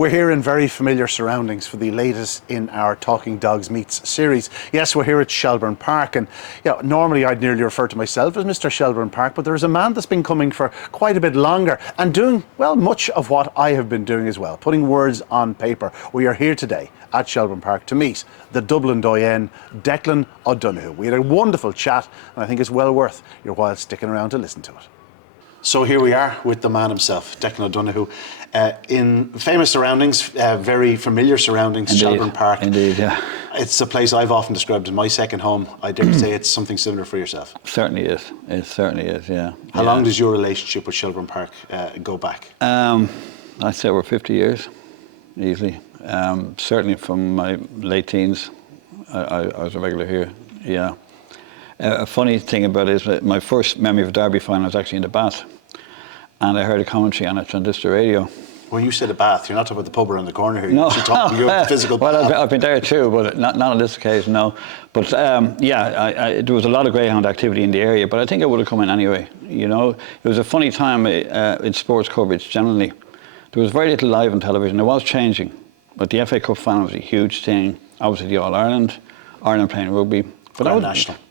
We're here in very familiar surroundings for the latest in our Talking Dogs Meets series. Yes, we're here at Shelbourne Park, and normally I'd nearly refer to myself as Mr. Shelbourne Park, but there's a man that's been coming for quite a bit longer and doing, well, much of what I have been doing as well, putting words on paper. We are here today at Shelbourne Park to meet the Dublin doyen, Declan O'Donoghue. We had a wonderful chat, and I think it's well worth your while sticking around to listen to it. So here we are with the man himself, Declan O'Donoghue, in famous surroundings, very familiar surroundings, Indeed. Shelbourne Park. Indeed, yeah. It's a place I've often described as my second home. I dare say it's something similar for yourself. Certainly is. It certainly is, yeah. How long does your relationship with Shelbourne Park go back? I'd say over 50 years, easily. Certainly from my late teens, I was a regular here, yeah. A funny thing about it is that my first memory of a Derby final was actually in the Bath, and I heard a commentary on a transistor radio. When you said a bath, you're not talking about the pub around the corner here. No. You're talking your physical bath. Well, I've been there too, but not on this occasion, no. But there was a lot of Greyhound activity in the area, but I think I would have come in anyway. You know, it was a funny time in sports coverage generally. There was very little live on television. It was changing, but the FA Cup final was a huge thing. Obviously, the All Ireland, Ireland playing rugby. But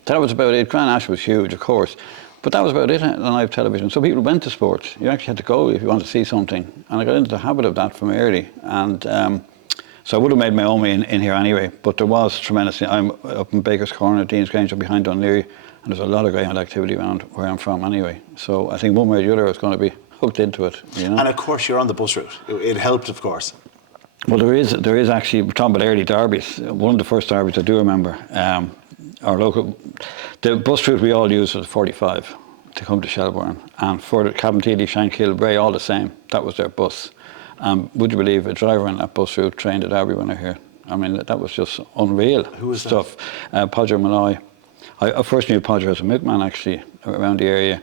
that was about it. Grand National was huge, of course. But that was about it on live television. So people went to sports. You actually had to go if you wanted to see something. And I got into the habit of that from early. And so I would have made my own way in here anyway. But there was tremendous. I'm up in Baker's Corner, Dean's Grange, up behind Dunleary. And there's a lot of Greyhound activity around where I'm from anyway. So I think one way or the other I was going to be hooked into it. You know? And of course you're on the bus route. It helped, of course. Well, there is actually, we're talking about early derbies. One of the first derbies I do remember. The bus route we all used was 45 to come to Shelbourne, and for the Cabinteely, Shankill, Bray, all the same. That was their bus. Would you believe a driver on that bus route trained a Derby winner here? I mean, that was just unreal. Who was stuff. Podger Malloy. I first knew Podger as a milkman actually around the area,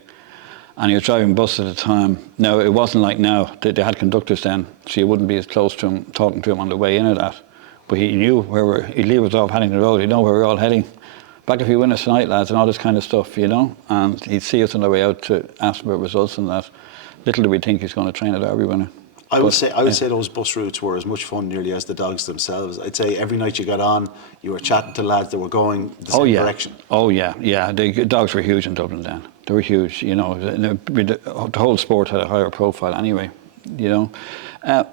and he was driving bus at the time. Now it wasn't like now. They had conductors then, so you wouldn't be as close to him, talking to him on the way in or that. But he knew he'd leave us off Haddington Road. He'd know where we were all heading. Back a few winners tonight, lads, and all this kind of stuff, you know. And he'd see us on the way out to ask about results and that. Little did we think he's going to train a Derby winner. I would say those bus routes were as much fun nearly as the dogs themselves. I'd say every night you got on, you were chatting to lads that were going the same direction. Oh yeah. The dogs were huge in Dublin then. They were huge, you know. The whole sport had a higher profile anyway, you know.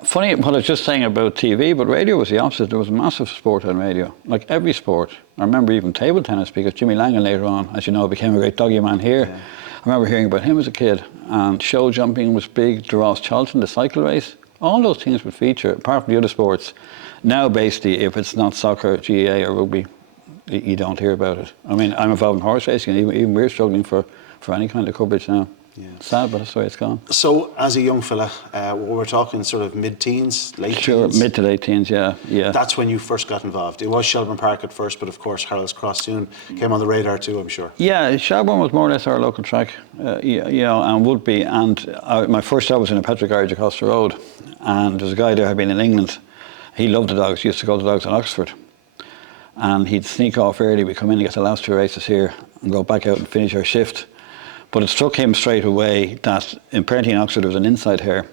Funny what I was just saying about TV, but radio was the opposite. There was massive sport on radio, like every sport. I remember even table tennis, because Jimmy Langan later on, as you know, became a great doggy man here. Yeah. I remember hearing about him as a kid, and show jumping was big, the Ross Charlton, the cycle race, all those things would feature, apart from the other sports. Now, basically, if it's not soccer, GAA or rugby, you don't hear about it. I mean, I'm involved in horse racing, and even we're struggling for any kind of coverage now. Yeah. Sad, but that's the way it's gone. So, as a young fella, we're talking sort of mid-teens, late teens? Sure, mid to late teens, yeah. That's when you first got involved. It was Shelbourne Park at first, but of course Harold's Cross soon came on the radar too, I'm sure. Yeah, Shelbourne was more or less our local track, you know, and would be. And my first job was in a petrol garage across the road, and there's a guy there who had been in England. He loved the dogs. He used to go to the dogs in Oxford, and he'd sneak off early. We'd come in and get the last two races here, and go back out and finish our shift. But it struck him straight away that in parenting in Oxford there was an inside hair.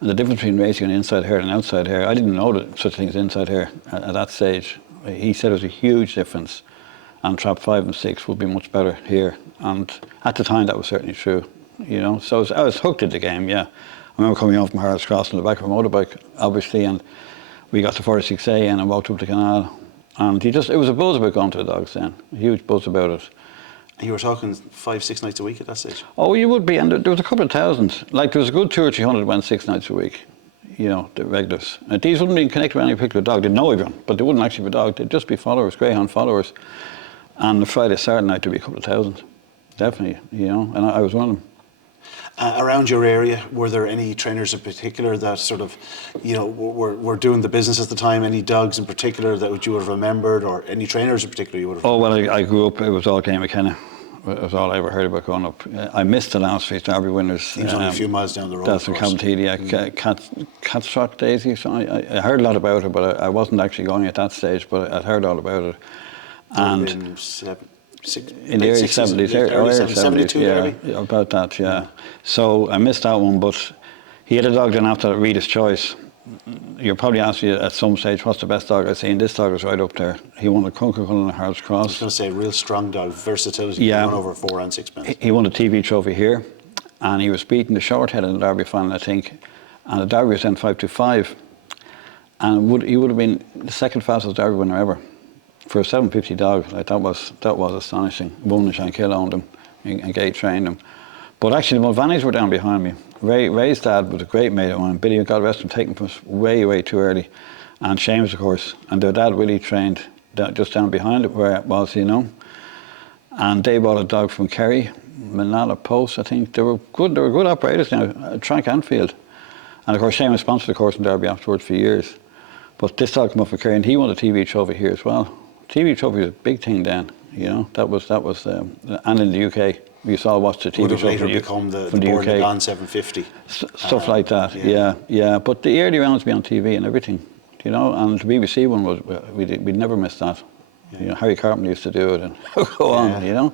And the difference between racing an inside hair and an outside hair, I didn't know that such a thing as inside hair at that stage. He said it was a huge difference, and trap 5 and 6 would be much better here. And at the time that was certainly true, you know. So I was hooked at the game, yeah. I remember coming home from Harold's Cross on the back of a motorbike, obviously, and we got to 46A and I walked up the canal. And it was a buzz about going to the dogs then, a huge buzz about it. You were talking 5-6 nights a week at that stage? Oh, you would be, and there was a couple of thousand. Like, there was a good 200 or 300 went 6 nights a week, you know, the regulars. And these wouldn't be connected with any particular dog. They'd know everyone, but they wouldn't actually be a dog. They'd just be followers, Greyhound followers. And the Friday, Saturday night, there'd be a couple of thousand, definitely, you know, and I was one of them. Around your area, were there any trainers in particular that sort of, you know, were doing the business at the time? Any dogs in particular that you would have remembered, or any trainers in particular you would have? Oh, well, I grew up, it was all Gay McKenna. It was all I ever heard about growing up. I missed the last three Derby winners. He was only a few miles down the road. That's in Cabinteely, Catstrot Daisy. So I heard a lot about it, but I wasn't actually going at that stage, but I'd heard all about it. And in the early 70s, early 70s, yeah, about that, yeah. So I missed that one, but he had a dog then after that, Reader's Choice, you're probably asking at some stage, what's the best dog I've seen? This dog is right up there. He won a Coca-Cola and a Hearts Cross. I was going to say, real strong dog, versatility, Yeah. run over 4 and 6 pence. He won a TV trophy here, and he was beating the Shorthead in the Derby final, I think, and the Derby was then 5-5, and he would have been the second fastest Derby winner ever for a 750 dog. Like that was astonishing. Won and Shankill owned him, and Gay trained him. But actually, the Mulvannies were down behind me. Ray's dad was a great mate of mine. Billy, God rest him, taken from us way too early, and Seamus, of course, and their dad Willie trained just down behind it where it was, And they bought a dog from Kerry, Manala Post, I think. They were good operators now, track and field. And of course, Seamus sponsored the course in Derby afterwards for years. But this dog came up from Kerry, and he won a TV trophy here as well. TV trophy was a big thing then, That was, and in the UK, we saw watch the TV would have trophy later become the from the UK. Born 750. Stuff like that, yeah. But the early rounds be on TV and everything, And the BBC one was we never missed that. Yeah. Harry Carpenter used to do it and go on,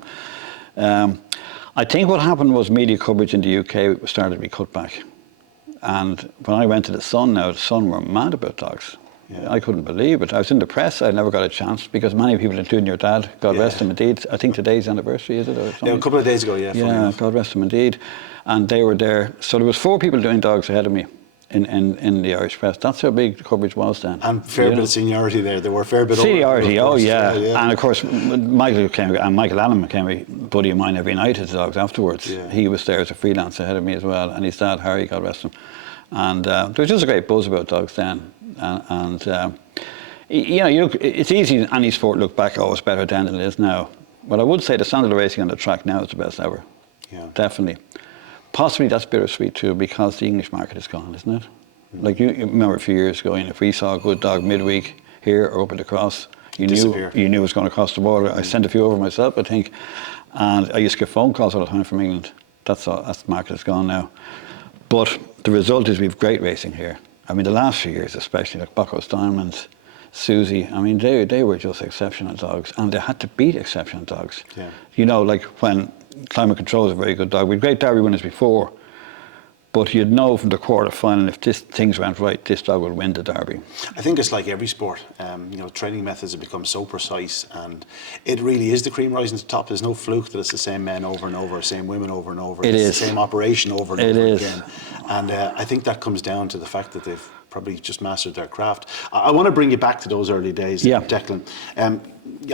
I think what happened was media coverage in the UK started to be cut back. And when I went to the Sun the Sun were mad about dogs. Yeah. I couldn't believe it. I was in the press. I never got a chance because many people, including your dad, God rest him indeed. I think today's anniversary, is it? Or something? Yeah, a couple of days ago, yeah. Yeah, God rest him indeed. And they were there. So there was 4 people doing dogs ahead of me in the Irish press. That's how big the coverage was then. And fair bit of seniority there. There were a fair bit of seniority, yeah. And of course, Michael Allen came a buddy of mine every night at the dogs afterwards. Yeah. He was there as a freelance ahead of me as well. And his dad, Harry, God rest him. And there was just a great buzz about dogs then. It's easy in any sport to look back, it's better then than it is now. But I would say the standard of racing on the track now is the best ever. Yeah. Definitely. Possibly that's bittersweet too because the English market is gone, isn't it? Mm-hmm. Like you remember a few years ago, if we saw a good dog midweek here or up at the cross, you knew it was going to cross the border. Mm-hmm. I sent a few over myself, I think, and I used to get phone calls all the time from England. That's the market is gone now. But the result is we have great racing here. I mean, the last few years, especially like Bucko's Diamonds, Susie. I mean, they were just exceptional dogs, and they had to beat exceptional dogs. Yeah. Like when Climate Control is a very good dog. We had great Derby winners before, but you'd know from the quarter final if things went right, this dog would win the Derby. I think it's like every sport. Training methods have become so precise, and it really is the cream rising to the top. There's no fluke that it's the same men over and over, same women over and over. It's the same operation over and over again. And I think that comes down to the fact that they've probably just mastered their craft. I want to bring you back to those early days, Declan.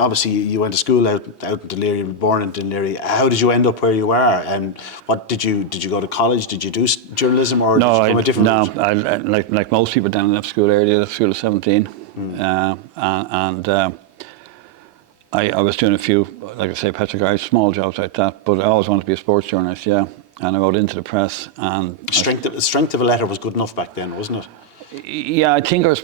Obviously, you went to school out in Delirium, born in Delirium. How did you end up where you are? And what did you go to college? Did you do journalism, or did you come a different route? No, like most people down, I left school early. I left school at 17, I was doing a few, like I say, Patrick Irish, small jobs like that. But I always wanted to be a sports journalist. Yeah, and I wrote into the press. And strength of a letter was good enough back then, wasn't it? Yeah, I think I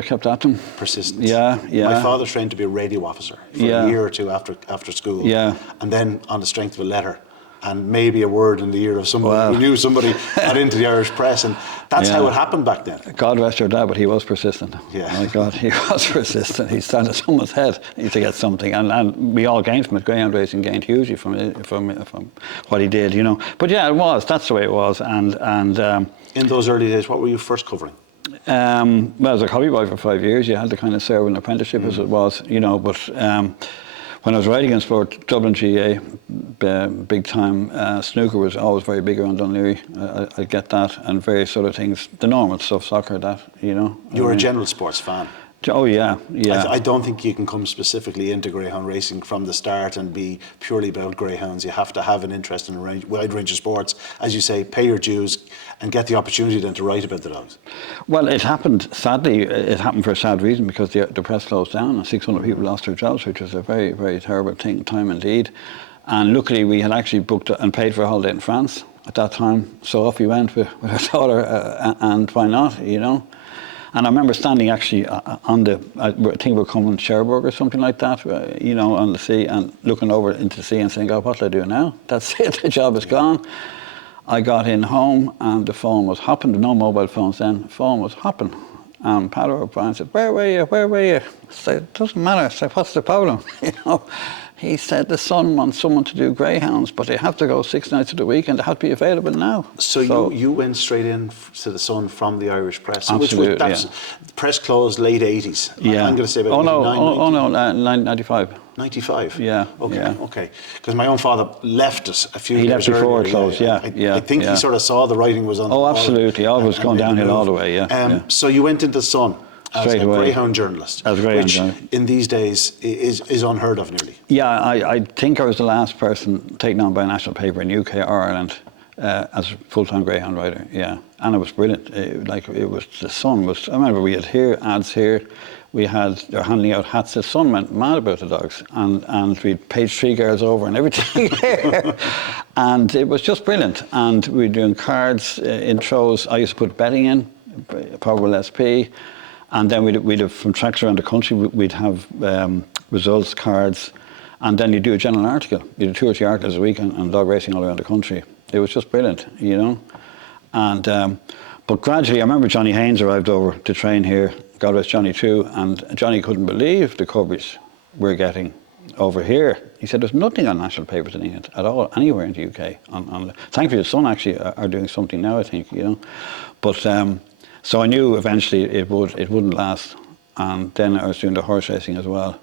kept at them. Persistence. Yeah. My father trained to be a radio officer for a year or two after school. Yeah. And then on the strength of a letter and maybe a word in the ear of somebody who knew somebody got into the Irish press, and that's how it happened back then. God rest your dad, but he was persistent. Yeah. My God, he was persistent. He started someone's head to get something, and we all gained from it. Greyhound racing gained hugely from what he did, But yeah, it was. That's the way it was. And in those early days, what were you first covering? Well, as a hobby boy for 5 years, you had to kind of serve an apprenticeship as it was, but when I was writing in sport, Dublin GA, big time, snooker was always very big around Dunleary. I get that, and various sort of things, the normal stuff, soccer, that, You were a general sports fan. Oh yeah. I don't think you can come specifically into greyhound racing from the start and be purely about greyhounds. You have to have an interest in a wide range of sports. As you say, pay your dues and get the opportunity then to write about the dogs. Well, it happened, sadly, it happened for a sad reason because the press closed down and 600 people lost their jobs, which was a very, very terrible time indeed. And luckily we had actually booked and paid for a holiday in France at that time. So off we went with our daughter, and why not, And I remember standing actually on I think we were coming to Cherbourg or something like that, on the sea, and looking over into the sea and saying, God, what do I do now? That's it, the job is gone. I got in home and the phone was hopping. There were no mobile phones then. The phone was hopping. And Paddy O'Brien said, where were you? I said, it doesn't matter. I said, what's the problem? You know, he said the Sun wants someone to do Greyhounds, but they have to go 6 nights of the week and they have to be available now. So you went straight in to the Sun from the Irish press, absolutely, that's press closed late 80s. Yeah. I'm going to say about 95. 95. Yeah. Okay. Yeah. Okay. Because my own father left us a few He years left before earlier. it closed. Yeah. I think he sort of saw the writing was on the wall. Oh, absolutely. Always gone downhill all the way. Yeah. So you went into the Sun as straight a away. Greyhound journalist, As a Greyhound which journalist. in these days is unheard of nearly. Yeah, I think I was the last person taken on by a national paper in UK or Ireland as a full-time Greyhound writer. Yeah, and it was brilliant. It was the Sun was. I remember we had ads here. They're handing out hats. The Sun went mad about the dogs, and we had page 3 girls over and everything here. And it was just brilliant. And we were doing cards, intros. I used to put betting in, Powerball SP. And then we'd have from tracks around the country, we'd have results, cards, and then you'd do a general article. You'd do 2 or 3 articles a week on dog racing all around the country. It was just brilliant, you know. And but gradually, I remember Johnny Haynes arrived over to train here, God rest Johnny too, and Johnny couldn't believe the coverage we're getting over here. He said there's nothing on national papers in England at all, anywhere in the UK. Thankfully, the Sun actually are doing something now, I think, you know. But so I knew eventually it wouldn't last. And then I was doing the horse racing as well,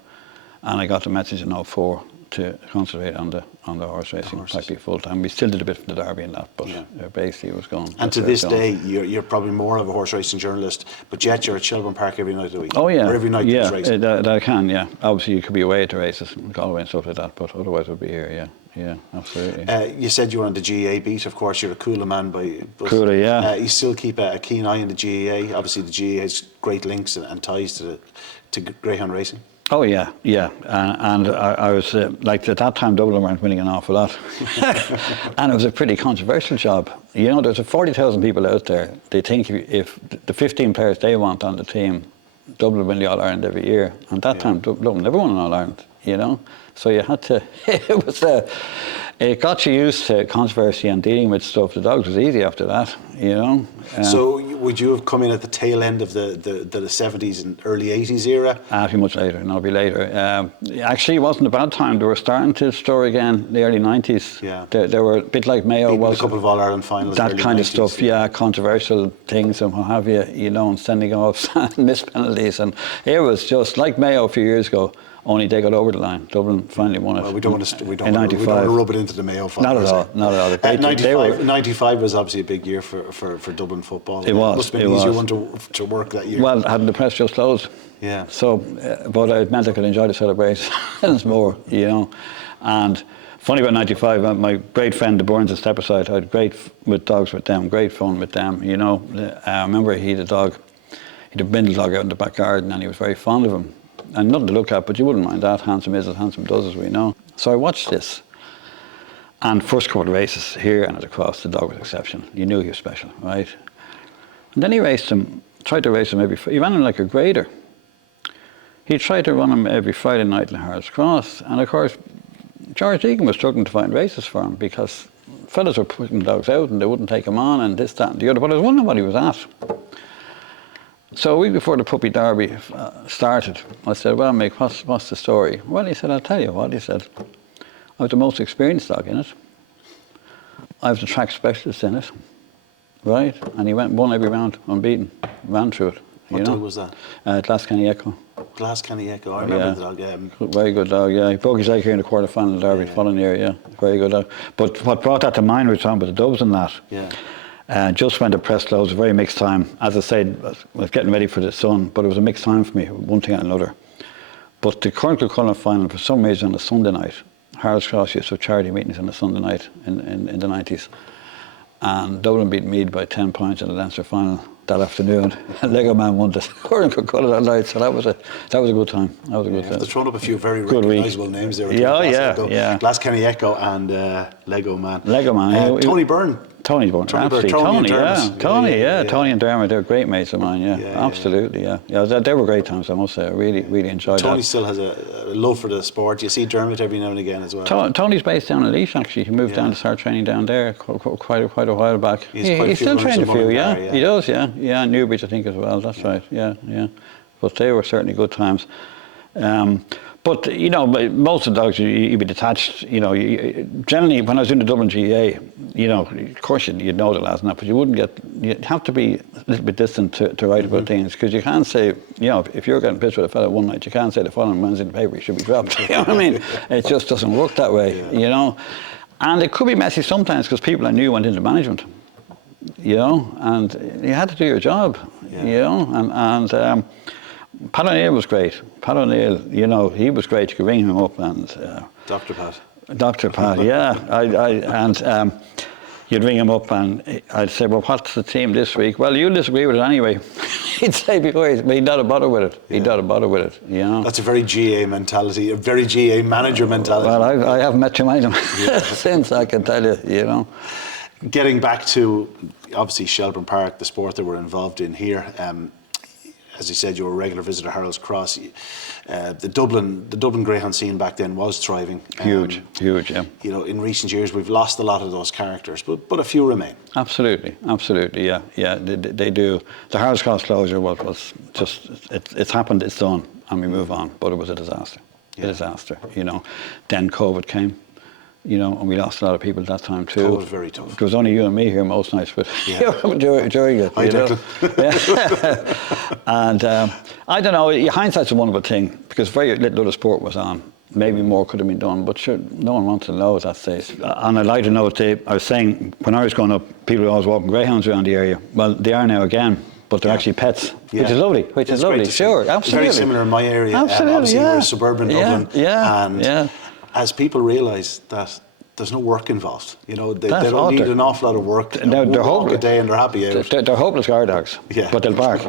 and I got the message in '04 to concentrate on the horse racing, practically full time. We still did a bit from the Derby and that, but basically it was gone. And to this day, you're probably more of a horse racing journalist, but yet you're at Shelbourne Park every night of the week. Oh yeah, or every night there's racing. That I can. Yeah, obviously you could be away at the races, Galway and stuff like that, but otherwise we'd be here. Yeah. Yeah, absolutely. You said you were on the GAA beat. Of course, you're a Coola man but Coola, yeah. You still keep a keen eye on the GAA. Obviously, the GAA has great links and ties to Greyhound racing. Oh yeah, yeah, and I was like at that time Dublin weren't winning an awful lot, and it was a pretty controversial job. You know, there's 40,000 people out there. They think if the 15 players they want on the team, Dublin win the All Ireland every year. And that time Dublin never won an All Ireland. You know, so you had to. It got you used to controversy and dealing with stuff. The dogs was easy after that. You know. So would you have come in at the tail end of the 70s and early 80s era? Be much later, no, be later. Actually, it wasn't a bad time. They were starting to store again in the early 90s. Yeah. They were a bit like Mayo was. A couple of All-Ireland finals. That kind 90s, of stuff, yeah, controversial things and what have you, you know, and sending off and missed penalties. And it was just like Mayo a few years ago, only they got over the line. Dublin finally won it. Well, we don't want to rub it into the Mayo finals. Not at all. 95 was obviously a big year for Dublin football. It was. It must have been an easier one to work that year. Well, hadn't the press just closed. Yeah. So, but it meant I could enjoy the celebrations more, you know. And funny about 95, my great friend, the Burns and Stepaside, I had great with dogs with them, great fun with them, you know. I remember he had a brindle dog out in the back garden and he was very fond of him. And nothing to look at, but you wouldn't mind that. Handsome is as handsome does, as we know. So I watched this. And first couple of races here and across, the dog was exceptional. You knew he was special, right? And then he tried to race him he ran him like a grader. He tried to run him every Friday night in Harrods Cross. And of course, George Deegan was struggling to find races for him because fellas were putting dogs out and they wouldn't take him on and this, that and the other. But I was wondering what he was at. So a week before the Puppy Derby started, I said, well, Mick, what's the story? Well, he said, I'll tell you what. He said, I was the most experienced dog in it. I was the track specialist in it, right? And he won every round, unbeaten, ran through it. What dog was that? Glascanny Echo. Glascanny Echo, I remember the dog. Very good dog, yeah. He broke his leg here in the quarter-final Derby following year, yeah. Very good dog. But what brought that to mind, we were talking about the Dubs and that. Yeah. Just when the press closed, a very mixed time. As I said, I was getting ready for the Sun, but it was a mixed time for me, one thing and another. But the current Cullen final, for some reason, on a Sunday night, Harrods Cross used to have charity meetings on a Sunday night in the 90s. And Dublin beat Meath by 10 points in the Leinster final that afternoon. And Lego Man won the current Cullen that night, so that was a good time. That was a good time. They've thrown up a few very recognisable names there. Yeah. Glascanny Echo and Lego Man. Lego Man. Tony Byrne. Tony Byrne, absolutely. Tony and Dermot, they're great mates of mine, absolutely. They were great times, I must say. I really enjoyed that. Tony still has a love for the sport. You see Dermot every now and again as well. Tony's based down in Laois, actually. He moved down to start training down there quite a while back. He's still trained a few, He does, yeah. Newbridge, I think, as well, that's right, yeah. But they were certainly good times. But most of the dogs you'd be detached. Generally, when I was in the Dublin GA, of course you'd know the lads and that, but you'd have to be a little bit distant to write about things, because you can't say, if you're getting pissed with a fella one night, you can't say the following Wednesday in the paper he should be dropped. You know what I mean? It just doesn't work that way. And it could be messy sometimes because people I knew went into management. And you had to do your job. And Pat O'Neill was great. Pat O'Neill, he was great. You could ring him up and... Dr. Pat. Dr. Pat, yeah. You'd ring him up and I'd say, well, what's the team this week? Well, you'll disagree with it anyway. He'd say before, he'd not a bother with it. He'd not a bother with it, That's a very GA mentality, a very GA manager mentality. Well, I haven't met too many of them since, I can tell you, Getting back to, obviously, Shelbourne Park, the sport that we're involved in here, as you said, you were a regular visitor at Harold's Cross. The Dublin Greyhound scene back then was thriving. Huge, yeah. In recent years, we've lost a lot of those characters, but a few remain. Absolutely, yeah. They do. The Harold's Cross closure was just, it's happened, it's done, and we move on. But it was a disaster. A disaster. Then COVID came. And we lost a lot of people at that time too. COVID was very tough. There was only you and me here most nights, but during it. Hi, Declan. And I don't know, hindsight's a wonderful thing, because very little other sport was on. Maybe more could have been done, but sure, no one wanted to know at that stage. On a lighter note, I was saying, when I was growing up, people were always walking greyhounds around the area. Well, they are now again, but they're actually pets, which is lovely. Sure, absolutely. It's very similar in my area. Absolutely, obviously, we're suburban Dublin. And as people realise that there's no work involved, they don't need an awful lot of work. They're walk a day and they're happy out. They're hopeless guard dogs, but they'll bark.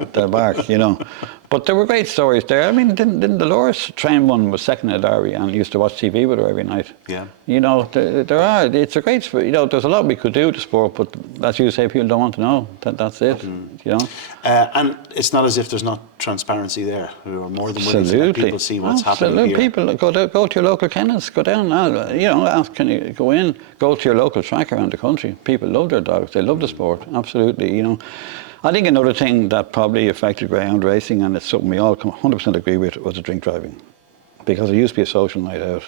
But there were great stories there. I mean, didn't Dolores train one, was second at Derby, and used to watch TV with her every night? Yeah. There are. It's a great sport. There's a lot we could do to sport, but as you say, people don't want to know. That's it. And it's not as if there's not transparency there. We are more than willing to let people see what's happening here. People go to your local kennels, go down. Ask, can you go in? Go to your local track around the country. People love their dogs. They love the sport. Absolutely. I think another thing that probably affected greyhound racing, and it's something we all 100% agree with, was the drink driving. Because it used to be a social night out.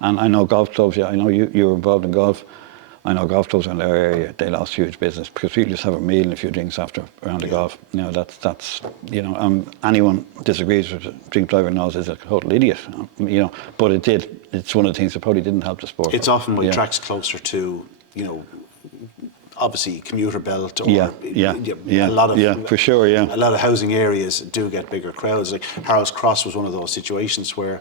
And I know golf clubs, I know you were involved in golf. I know golf clubs in their area, they lost huge business because people just have a meal and a few drinks after around the golf. That's anyone disagrees with drink driving knows is a total idiot. But it's one of the things that probably didn't help the sport. It's often when tracks closer to, obviously commuter belt or a lot of for sure, a lot of housing areas do get bigger crowds. Like Harold's Cross was one of those situations where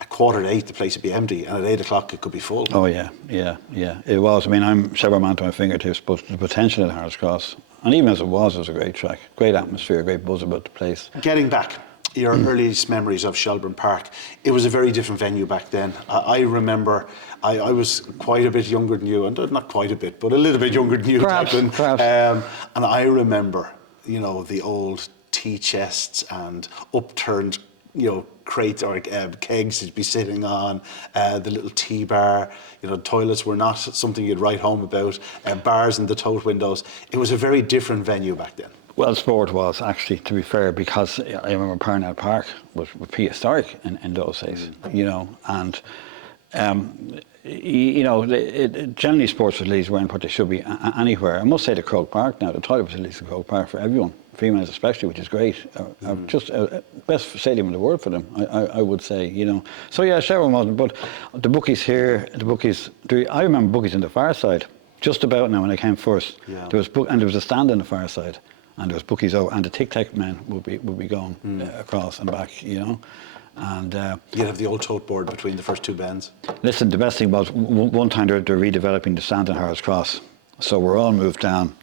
at 7:45 the place would be empty, and at 8 o'clock it could be full. Oh yeah, it was. I mean, I'm several man to my fingertips, but the potential in Harold's Cross, and even as it was a great track, great atmosphere, great buzz about the place. Getting back, your earliest memories of Shelbourne Park, it was a very different venue back then. I remember I was quite a bit younger than you, and not quite a bit, but a little bit younger than you, Declan. Perhaps. And I remember, the old tea chests and upturned, crates or kegs to be sitting on, the little tea bar. Toilets were not something you'd write home about. Bars in the tote windows. It was a very different venue back then. Well, sport was actually, to be fair, because I remember Parnell Park was prehistoric in those days, and generally sports facilities weren't what they should be anywhere. I must say the Croke Park now, the toilet facilities in Croke Park for everyone, females especially, which is great. Just best stadium in the world for them, I would say, So yeah, Shelbourne wasn't, but the bookies here, I remember bookies in the far side, just about now when I came first. Yeah. There was a stand on the far side. And there was bookies over, and the tic-tac men would be going across and back, And you'd have the old tote board between the first two bends. Listen, the best thing was one time they're redeveloping the stand in Harold's Cross, so we're all moved down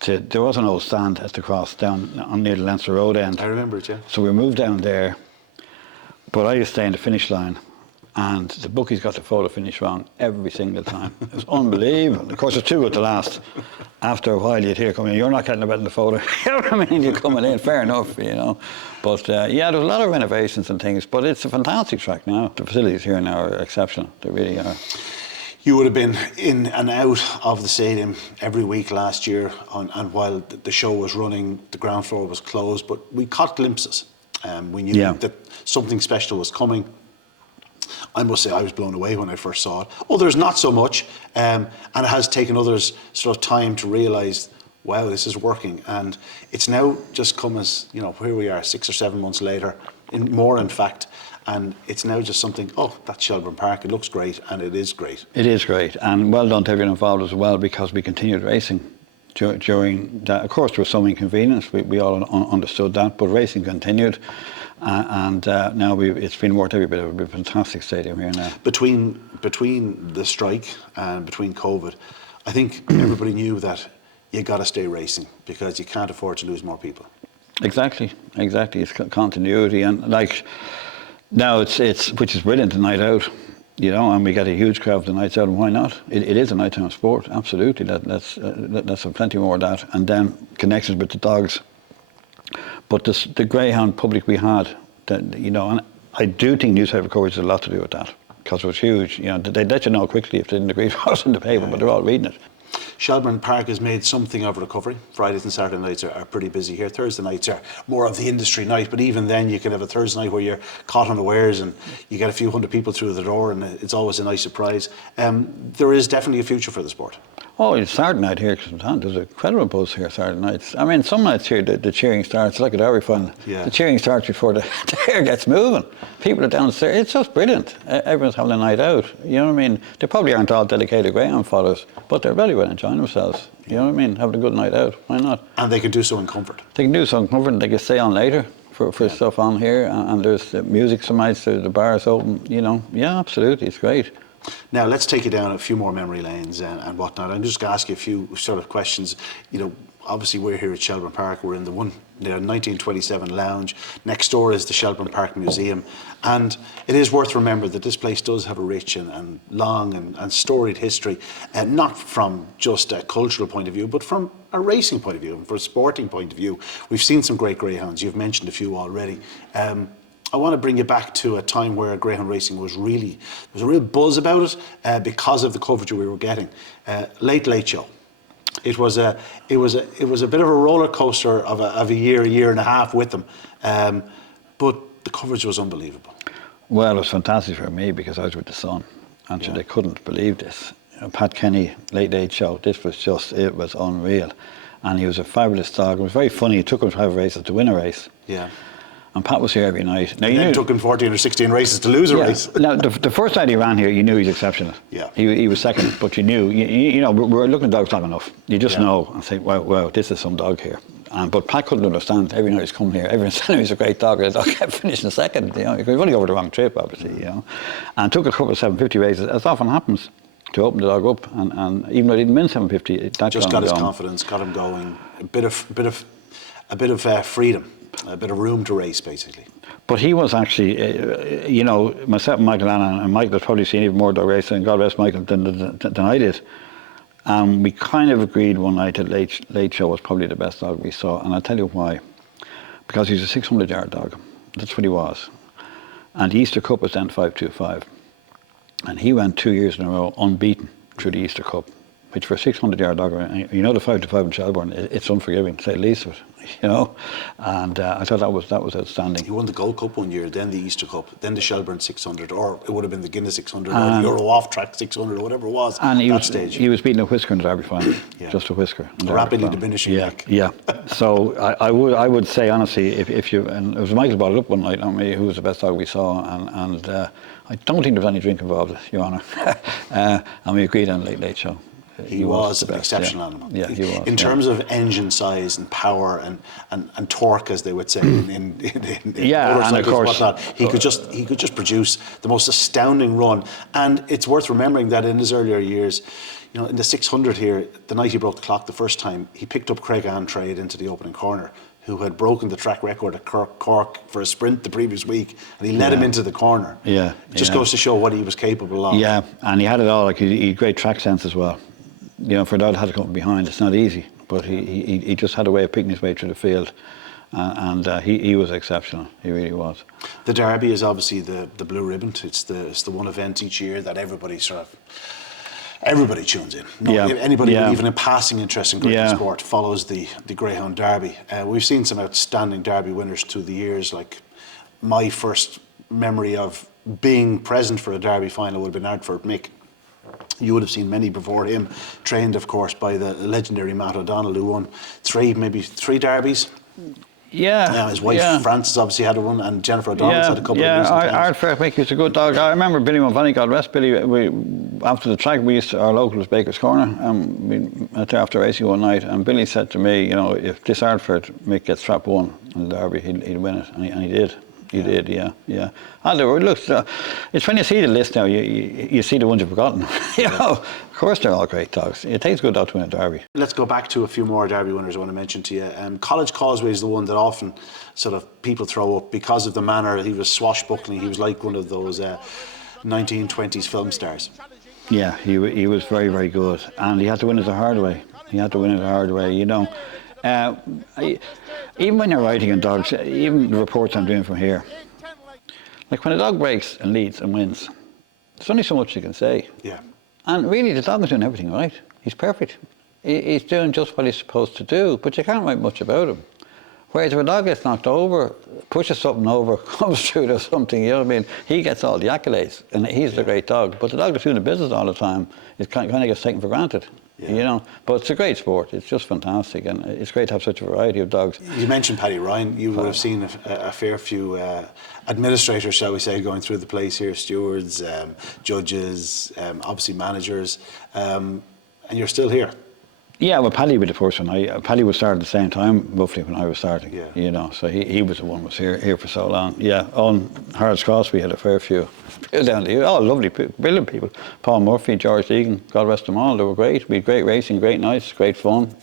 to. There was an old stand at the cross down near the Leinster Road end. I remember it, yeah. So we moved down there, but I used to stay in the finish line. And the bookies got the photo finish wrong every single time. It was unbelievable. Of course, it's too good to last. After a while, you'd hear coming in, you're not getting a bet in the photo. You know what I mean? You're coming in, fair enough, But there's a lot of renovations and things, but it's a fantastic track now. The facilities here now are exceptional. They really are. You would have been in and out of the stadium every week last year, and while the show was running, the ground floor was closed, but we caught glimpses. We knew that something special was coming. I must say I was blown away when I first saw it. Others not so much, and it has taken others sort of time to realise, wow, this is working. And it's now just come as, you know, here we are 6 or 7 months later, in fact, and it's now just something, oh, that's Shelbourne Park, it looks great, and it is great. It is great, and well done to everyone involved as well, because we continued racing during that. Of course, there was some inconvenience, we all understood that, but racing continued. And now it's been worth every bit of it. We've a fantastic stadium here now. Between the strike and between COVID, I think everybody knew that you got to stay racing because you can't afford to lose more people. Exactly. It's continuity, and like now it's which is brilliant, the night out, you know, and we get a huge crowd for the nights out, and why not? It is a nighttime sport, absolutely. Let's have plenty more of that, and then connections with the dogs. But the Greyhound public we had, that, you know, and I do think newspaper coverage has a lot to do with that, because it was huge. You know, they'd let you know quickly if they didn't agree with what's in the paper, but they're all reading it. Shelbourne Park has made something of a recovery. Fridays and Saturday nights are pretty busy here. Thursday nights are more of the industry night, but even then you can have a Thursday night where you're caught unawares and you get a few hundred people through the door, and it's always a nice surprise. There is definitely a future for the sport. Oh, it's Saturday night here, there's a incredible buzz here Saturday nights. I mean, some nights here the cheering starts, like at every fun. Yeah. The cheering starts before the hair gets moving. People are downstairs, it's just brilliant. Everyone's having a night out, you know what I mean? They probably aren't all dedicated Greyhound followers, but they're very well enjoying themselves. You know what I mean? Having a good night out, why not? And they can do so in comfort. They can do so in comfort, and they can stay on later for stuff on here, and there's the music some nights, the bar's open, you know. Yeah, absolutely, it's great. Now, let's take you down a few more memory lanes and whatnot. I'm just going to ask you a few sort of questions. You know, obviously we're here at Shelbourne Park. We're in the 1927 lounge. Next door is the Shelbourne Park Museum. And it is worth remembering that this place does have a rich and long and storied history, not from just a cultural point of view, but from a racing point of view and from a sporting point of view. We've seen some great greyhounds. You've mentioned a few already. I want to bring you back to a time where greyhound racing was really, there was a real buzz about it because of the coverage we were getting. Late Show. It was a bit of a roller coaster of a year and a half with them, but the coverage was unbelievable. Well, it was fantastic for me because I was with the Sun, and so they couldn't believe this. You know, Pat Kenny, Late Show. This was just, it was unreal, and he was a fabulous dog. It was very funny. It took him 12 races to win a race. Yeah. And Pat was here every night. Now, it took him 14 or 16 races to lose a race. Now, the first night he ran here, you knew he was exceptional. Yeah. He was second, but you knew, you know, we're looking at dogs long enough. You just know and say, wow, this is some dog here. But Pat couldn't understand. Every night he's come here, everyone's telling him he's a great dog, and the dog kept finishing second. You know, he was only over the wrong trip, obviously, you know. And took a couple of 750 races, as often happens, to open the dog up. And even though he didn't win 750, that just got his confidence, got him going. A bit of freedom, a bit of room to race, basically. But he was actually, you know, myself and Michael Annan, and Michael has probably seen even more dog racing, God rest Michael, than I did. We kind of agreed one night that Late Show was probably the best dog we saw, and I'll tell you why. Because he's a 600-yard dog. That's what he was. And the Easter Cup was then 525. And he went 2 years in a row unbeaten through the Easter Cup, which for a 600-yard dog, you know, the 525 in Shelbourne, it's unforgiving, to say the least of it, you know. And I thought that was outstanding. He won the Gold Cup one year, then the Easter Cup, then the Shelbourne 600, or it would have been the Guinness 600, or the Euro off-track 600, or whatever it was and at that stage. He was beating a whisker in the Derby final, just a whisker. A rapidly diminishing neck. Yeah. So I would say, honestly, if you, and it was Michael brought it up one night on me, who was the best dog we saw, and I don't think there was any drink involved, Your Honour. And we agreed on Late Show. He was an exceptional animal. Yeah, he was. In terms of engine size and power and torque, as they would say in motorcycles and of course, whatnot, he could just produce the most astounding run. And it's worth remembering that in his earlier years, you know, in the 600 here, the night he broke the clock the first time, he picked up Craig Antrade into the opening corner, who had broken the track record at Cork for a sprint the previous week, and he led him into the corner. Yeah, it just goes to show what he was capable of. Yeah, and he had it all. Like he had great track sense as well. You know, for a dog that had to come behind, it's not easy, but he just had a way of picking his way through the field, and he was exceptional. He really was. The Derby is obviously the blue ribbon. It's the one event each year that everybody tunes in. Anybody with even a passing interest in greyhound sport follows the Greyhound Derby. We've seen some outstanding Derby winners through the years, like my first memory of being present for a Derby final would have been Ardford Mick. You would have seen many before him, trained, of course, by the legendary Matt O'Donnell, who won maybe three Derbies. Yeah. His wife Frances obviously had one, and Jennifer O'Donnell's had a couple of recent times. Ardford Mick was a good dog. I remember Billy Mulvaney, God rest Billy. After the track, our local was Baker's Corner, and we met there after racing one night. And Billy said to me, if this Ardford Mick gets trap one in the Derby, he'd win it, and he did. He did, yeah. And look, it's when you see the list now, you see the ones you've forgotten. Of course they're all great dogs. It takes a good dog to win a Derby. Let's go back to a few more Derby winners I want to mention to you. College Causeway is the one that often sort of people throw up because of the manner. He was swashbuckling. He was like one of those 1920s film stars. Yeah, he was very, very good. And he had to win it the hard way. Even when you're writing on dogs, even the reports I'm doing from here, like when a dog breaks and leads and wins, there's only so much you can say. Yeah. And really, the dog is doing everything right. He's perfect. He's doing just what he's supposed to do, but you can't write much about him. Whereas if a dog gets knocked over, pushes something over, comes through to something, you know what I mean? He gets all the accolades, and he's the great dog. But the dog that's doing the business all the time is kind of gets taken for granted. Yeah. But it's a great sport. It's just fantastic, and it's great to have such a variety of dogs. You mentioned Paddy Ryan. You would have seen a fair few administrators, shall we say, going through the place here, stewards, judges, obviously managers, and you're still here. Yeah, well, Paddy was the first one. Paddy was started at the same time, roughly, when I was starting. Yeah. So he was the one who was here for so long. Yeah, on Harrods Cross we had a fair few down there. Oh, lovely, brilliant people. Paul Murphy, George Deegan, God rest them all. They were great. We had great racing, great nights, great fun.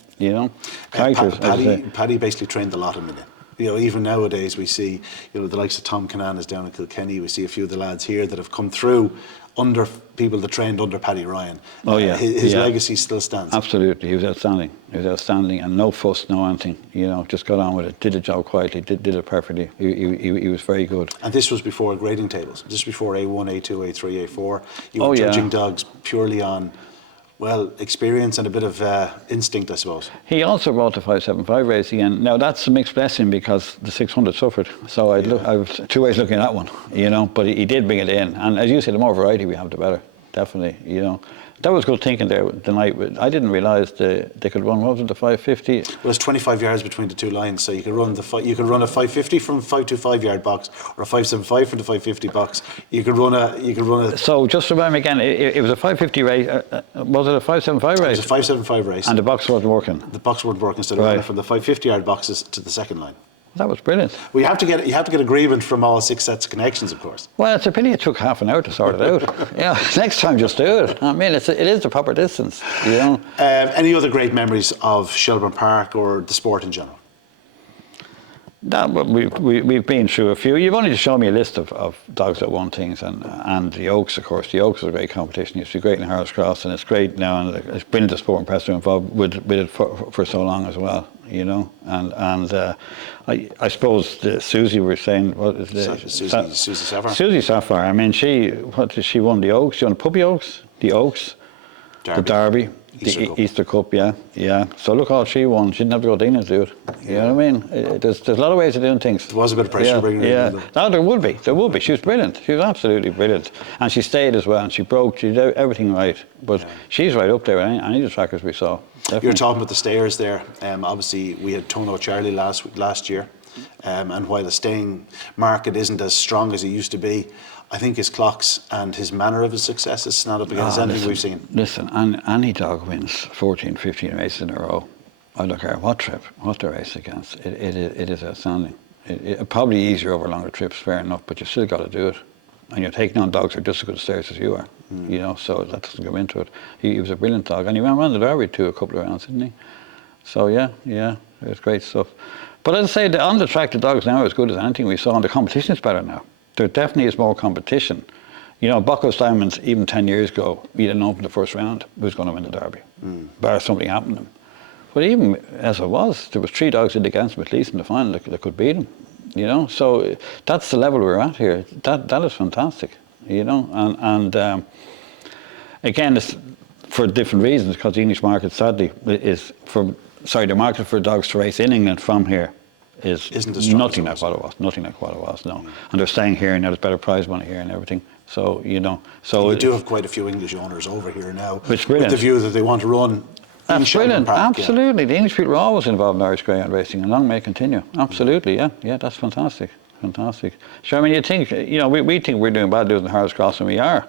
Characters. Paddy basically trained a lot of minute. Even nowadays we see, the likes of Tom Canaan is down in Kilkenny. We see a few of the lads here that have come through under people that trained under Paddy Ryan. Oh yeah, his legacy still stands. Absolutely, he was outstanding. And no fuss, no anything. Just got on with it. Did the job quietly. Did it perfectly. He was very good. And this was before grading tables. This was before A1, A2, A3, A4. You were judging dogs purely on, experience and a bit of instinct, I suppose. He also brought the 575 racing in. Now that's a mixed blessing because the 600 suffered. So I was two ways looking at that one, But he did bring it in, and as you say, the more variety we have, the better. Definitely, That was good thinking there the night. I didn't realise they could run. What was it, the 550? Well, there's 25 yards between the two lines, so you could run a 550 from 525 yard box, or a 575 from the 550 box. You could run a. So just remember again, it was a 550 race. Was it a 575 race? It was a 575 race. And the box wasn't working. The box wasn't working, so they ran it from the 550 yard boxes to the second line. That was brilliant. Well, you have to get agreement from all 6 sets of connections, of course. Well, it's a pity it took half an hour to sort it out. Next time just do it. I mean, it is the proper distance, Any other great memories of Shelbourne Park or the sport in general? We've been through a few. You've only just shown me a list of dogs that won things, and the Oaks, of course. The Oaks was a great competition. It used to be great in Harrods Cross, and it's great now, and it's brilliant the sport and press are involved with it for so long as well. I suppose Susie were saying, what is it? Susie Sapphire. Susie Sapphire. I mean, she won the Oaks. She won the Puppy Oaks, the Oaks, Derby. the Derby, Easter Cup. Yeah. So look, all she won. She didn't have to go to England to do it. You know what I mean? There's a lot of ways of doing things. There was a bit of pressure bringing her in. No, there would be. She was brilliant. She was absolutely brilliant, and she stayed as well. And she did everything right. But she's right up there with any of the trackers we saw. Definitely. You're talking about the stayers there. Obviously, we had Tono Charlie last year, and while the staying market isn't as strong as it used to be, I think his clocks and his manner of his success is not up against anything we've seen. Listen, any dog wins 14, 15 races in a row. I don't care what trip, what they race against. It is outstanding. It probably easier over longer trips, fair enough, but you still got to do it. And you're taking on dogs who are just as good stayers as you are. So that doesn't go into it. He was a brilliant dog, and he ran around the Derby too a couple of rounds, didn't he? So yeah, it was great stuff. But as I say, on the track, the dogs now are as good as anything we saw, and the competition is better now. There definitely is more competition. Bucko's Diamonds, even 10 years ago, we didn't open the first round who's going to win the Derby, bar something happened to him. But even as it was, there was 3 dogs in against him at least in the final that could beat him. So that's the level we're at here. That is fantastic, and again, it's for different reasons, because the English market, sadly, the market for dogs to race in England from here Isn't as strong nothing as like it what it was. Nothing like what it was. No, and they're staying here, and there's better prize money here and everything. So so we do have quite a few English owners over here now, Which is with brilliant. the view that they want to run in That's Shelbourne brilliant. Park. Absolutely, the English people are always involved in Irish greyhound racing, and long may it continue. Absolutely, yeah, that's fantastic. Sure, I mean, you think, we think we're doing bad losing Harris Cross, and we are.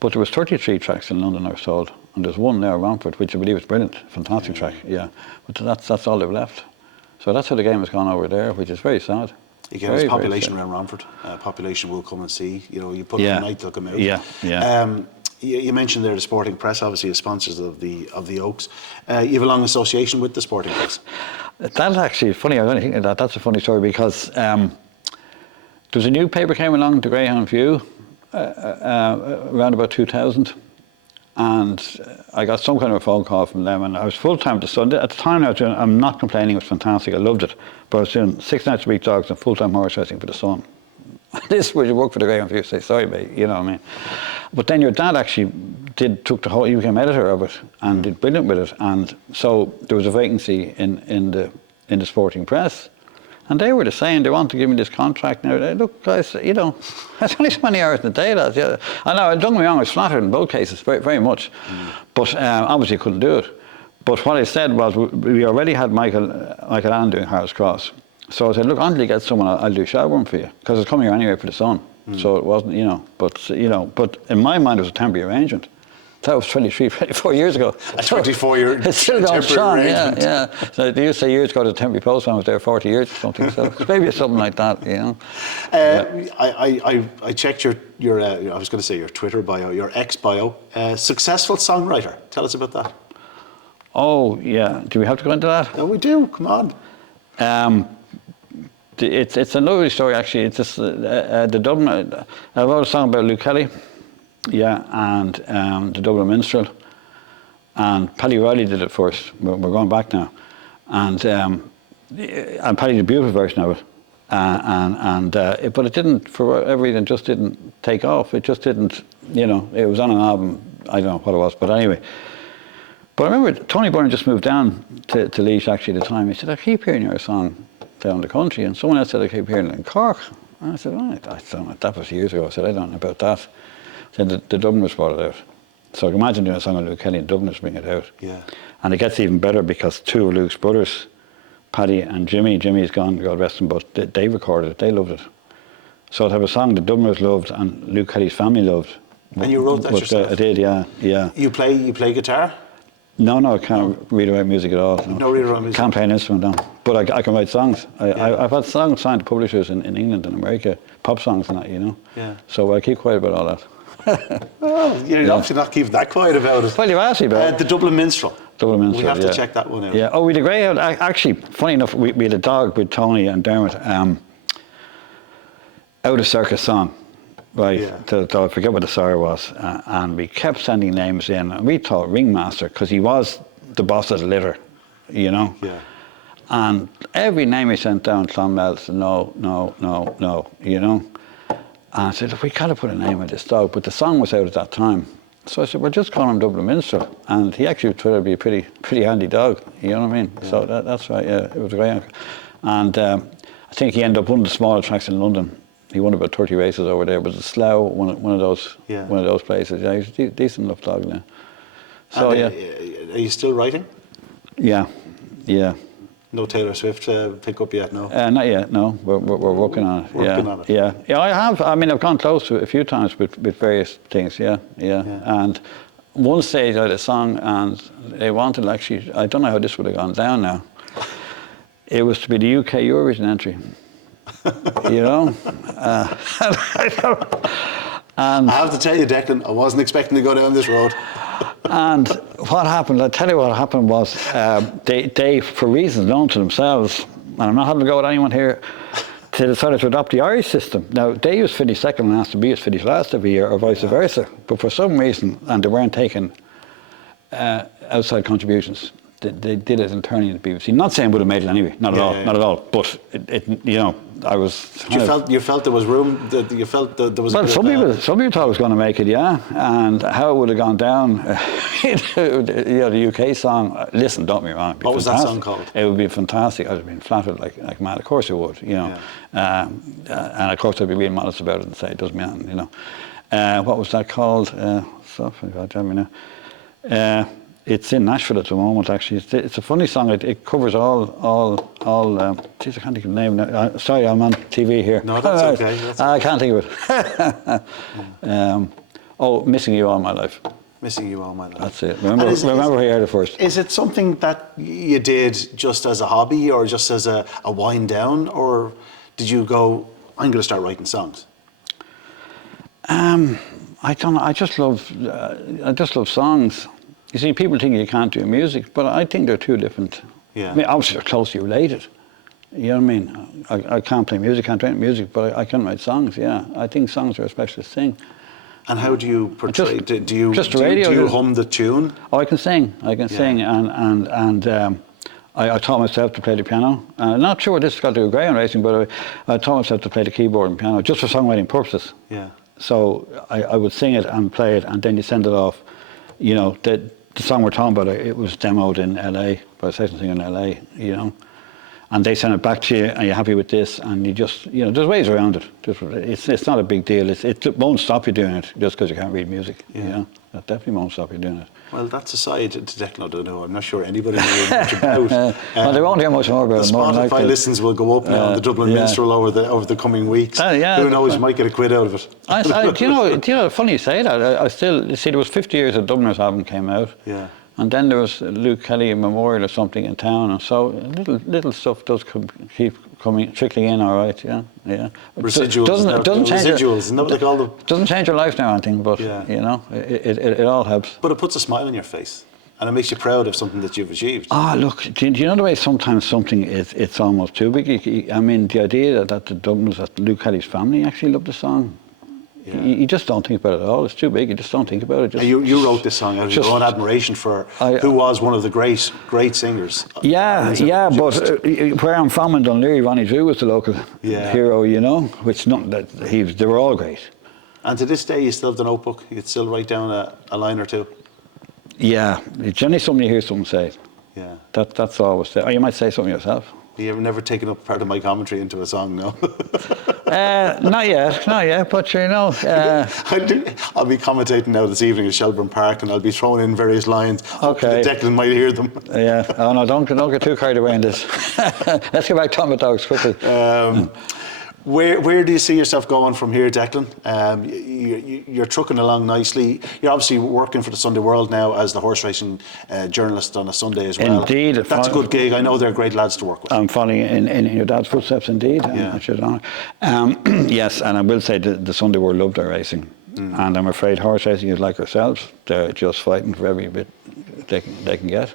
But there was 33 tracks in London I was told, and there's one now, Romford, which I believe is brilliant, fantastic track, yeah. But that's all they've left. So that's how the game has gone over there, which is very sad. Again, there's population around Romford. Population will come and see. You put up a night, they'll come out. Yeah. You mentioned there the Sporting Press, obviously, as sponsors of the Oaks. You have a long association with the Sporting Press. That's actually funny. I was only thinking that. That's a funny story because there's a new paper came along, the Greyhound View, around about 2000, and I got some kind of a phone call from them, and I was full time to Sunday. At the time, I'm not complaining, it was fantastic, I loved it, but I was doing 6 nights a week dogs and full time horse racing for the Sun. This is where you work for the Greyhound View, say sorry, mate, you know what I mean. But then your dad actually took the whole, he became editor of it and did brilliant with it, and so there was a vacancy in the Sporting Press. And they were saying they want to give me this contract. Now, look, guys, that's only so many hours in a day, lads. Yeah. I know, don't get me wrong, I was flattered in both cases, very, very much. But obviously couldn't do it. But what I said was, we already had Michael Allen doing Harris Cross. So I said, look, until you get someone, I'll do Shelbourne for you. Because it's coming here anyway for the Sun. So it wasn't, but in my mind it was a temporary arrangement. That was 24 years ago. A 24-year it's still going strong, arrangement. yeah. So they used to say years ago the temporary postman was there 40 years or something. So maybe it's something like that, I checked your I was going to say your Twitter bio, your X bio. Successful songwriter. Tell us about that. Oh yeah. Do we have to go into that? No, we do. Come on. It's a lovely story actually. It's just the Dublin. I wrote a song about Luke Kelly. Yeah, and the Dublin Minstrel, and Paddy Riley did it first. We're going back now, and Paddy did a beautiful version of it, but it didn't, for whatever reason, just didn't take off. It just didn't, it was on an album. I don't know what it was, but anyway. But I remember Tony Byrne just moved down to Laois actually at the time. He said, I keep hearing your song down the country, and someone else said I keep hearing it in Cork. And I said, I don't know, that was years ago. I said, I don't know about that. Then the Dubliners brought it out. So I can imagine doing a song on Luke Kelly and Dubliners bring it out. Yeah. And it gets even better because 2 of Luke's brothers, Paddy and Jimmy, Jimmy's gone, God rest him, but they recorded it, they loved it. So to have a song the Dubliners loved and Luke Kelly's family loved. And you wrote that yourself? I did, yeah. You play guitar? No, I can't read about music at all. No read about music? Can't play an instrument, no. But I can write songs. I've had songs signed to publishers in England and America, pop songs and that, Yeah. So I keep quiet about all that. Well, you're obviously not keeping that quiet about it. Well, you asked me about it. The Dublin Minstrel. We have to check that one out. Yeah. Oh, we had a Greyhound. Actually, funny enough, we had a dog with Tony and Dermot. Out of circus song, right? Yeah. I forget what the song was, and we kept sending names in, and we thought Ringmaster because he was the boss of the litter, Yeah. And every name we sent down, Clonmel said no, And I said, look, we got to put a name on this dog, but the song was out at that time. So I said, we'll just call him Dublin Minstrel. And he actually turned out to be a pretty handy dog, you know what I mean? Yeah. So that's right, yeah, it was a Greyhound. And I think he ended up one of the smaller tracks in London. He won about 30 races over there. It was a Slough, one of those places. Yeah, he's a decent enough dog now. So and, are you still writing? Yeah. No Taylor Swift pick up yet, no? Not yet, no. We're working on it. Yeah, I have. I mean, I've gone close to it a few times with various things, yeah. And one stage I had a song and they wanted actually, I don't know how this would have gone down now. It was to be the UK Eurovision entry, And I have to tell you, Declan, I wasn't expecting to go down this road. And what happened, I'll tell you what happened was, they, for reasons known to themselves, and I'm not having to go with anyone here, they decided to adopt the Irish system. Now, they used finish second and asked to be as finish last every year, or vice versa. But for some reason, and they weren't taking outside contributions, they did it internally in the BBC. Not saying it would have made it anyway, not at all, not at all. But I was. You felt there was room. You felt that there was. Well, some people thought it was going to make it, yeah. And how it would have gone down, the UK song. Listen, don't be wrong. What was that song called? It would be fantastic. I'd have been flattered like mad. Of course it would, and of course I'd be being modest about it and say it doesn't mean, what was that called? God damn me now. It's in Nashville at the moment. Actually, it's a funny song. It covers all. Geez, I can't think of the name now. Sorry, I'm on TV here. No, that's okay. I can't think of it. Missing You All My Life. Missing You All My Life. That's it. Remember where you heard it first. Is it something that you did just as a hobby, or just as a wind down, or did you go, I'm going to start writing songs? I don't know. I just love songs. You see, people think you can't do music, but I think they're two different. Yeah. I mean, obviously they're closely related. You know what I mean? I can't play music, can't write music, but I can write songs. Yeah, I think songs are a specialist thing. And how do you portray? Do you hum the tune? Oh, I can sing. I can sing, and I taught myself to play the piano. Not sure what this has got to do with Greyhound racing, but I taught myself to play the keyboard and piano just for songwriting purposes. Yeah. So I would sing it and play it, and then you send it off. The song we're talking about, it was demoed in LA by a session singer in LA, and they send it back to you, and you're happy with this, and you just, there's ways around it. It's not a big deal. It won't stop you doing it just because you can't read music. That definitely won't stop you doing it. Well, that's a side to Declan O'Donoghue. I'm not sure anybody knows much about. Well, they won't hear much more about it. The Spotify listens will go up now on the Dublin Minstrel over the coming weeks. Who knows? You might get a quid out of it. Do you know? Funny you say that. I still see. There was 50 years of Dubliners album came out. Yeah. And then there was Luke Kelly Memorial or something in town, and so little stuff does keep trickling in. All right, yeah. Residuals. Doesn't change residuals. Doesn't change your life now, I think, but it all helps. But it puts a smile on your face, and it makes you proud of something that you've achieved. Look, do you know the way sometimes something it's almost too big? I mean, the idea that the Dubliners, that Luke Kelly's family actually loved the song. Yeah. You just don't think about it at all. It's too big. You just don't think about it. You wrote this song out of your own admiration for who was one of the great singers. But where I'm from in Dunleary, Ronnie Drew was the local hero, which not that they were all great. And to this day, you still have the notebook. You could still write down a line or two. Yeah, generally somebody hears someone say it. Yeah, that's always there. Or you might say something yourself. You've never taken up part of my commentary into a song, no? Not yet, but I'll be commentating now this evening at Shelbourne Park, and I'll be throwing in various lines. Okay. Declan might hear them. Yeah. Oh no, don't get too carried away in this. Let's get back to the dogs quickly. Where do you see yourself going from here, Declan? You're trucking along nicely. You're obviously working for the Sunday World now as the horse racing journalist on a Sunday as well. Indeed. That's a good gig. I know they're great lads to work with. I'm following in your dad's footsteps, indeed. Yes, and I will say the Sunday World love their racing. And I'm afraid horse racing is like ourselves. They're just fighting for every bit they can get.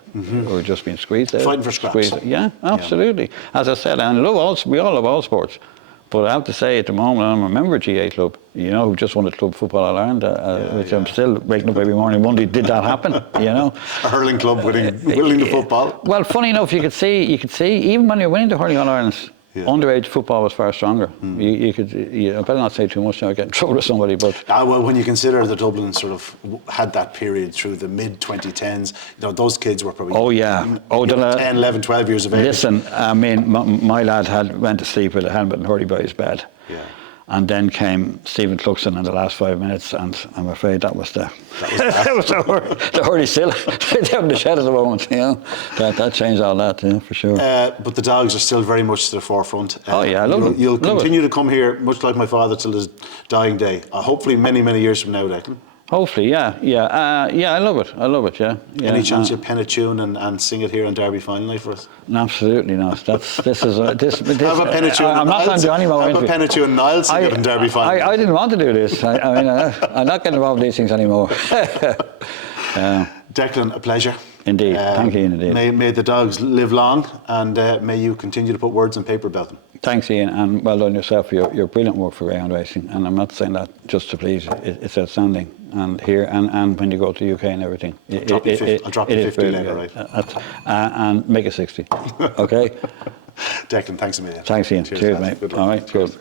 Or just being squeezed out. Fighting for scraps. Yeah, absolutely. As I said, and we all love all sports. But I have to say, at the moment, I'm a member of GA Club, who just won the Club Football Ireland, which I'm still waking up every morning wondering, did that happen, A hurling club winning the football. Well, funny enough, you could see, even when you're winning the Hurling All-Ireland, underage football was far stronger. I better not say too much now, I get in trouble with somebody, but... well, when you consider the Dublin sort of had that period through the mid-2010s, those kids were probably 10, 11, 12 years of age. Listen, I mean, my lad went to sleep with a helmet and hurley by his bed. Yeah. And then came Stephen Cluxton in the last 5 minutes, and I'm afraid that was the hurley still down the shed at the moment. That changed all that, for sure. But the dogs are still very much to the forefront. I love them. You'll continue to come here, much like my father, till his dying day. Hopefully, many, many years from now, Declan. Hopefully, yeah. I love it, yeah. Any chance you pen a tune and sing it here on Derby Final Night for us? No, absolutely not. This is this. Have a pen a tune. I'm not going to do any more. Have a pen a tune and I'll sing it on Derby Final Night. I didn't want to do this. I'm not getting involved in these things anymore. Declan, a pleasure. Indeed. Thank you, indeed. May the dogs live long, and may you continue to put words on paper about them. Thanks, Ian, and well done yourself for your brilliant work for Greyhound Racing. And I'm not saying that just to please you. It's outstanding. And here, and when you go to the UK and everything. I'll drop you 50 later, right? And make it 60. Okay? Declan, thanks a million. Thanks, Ian. Cheers lads. mate. Good luck. All right, good.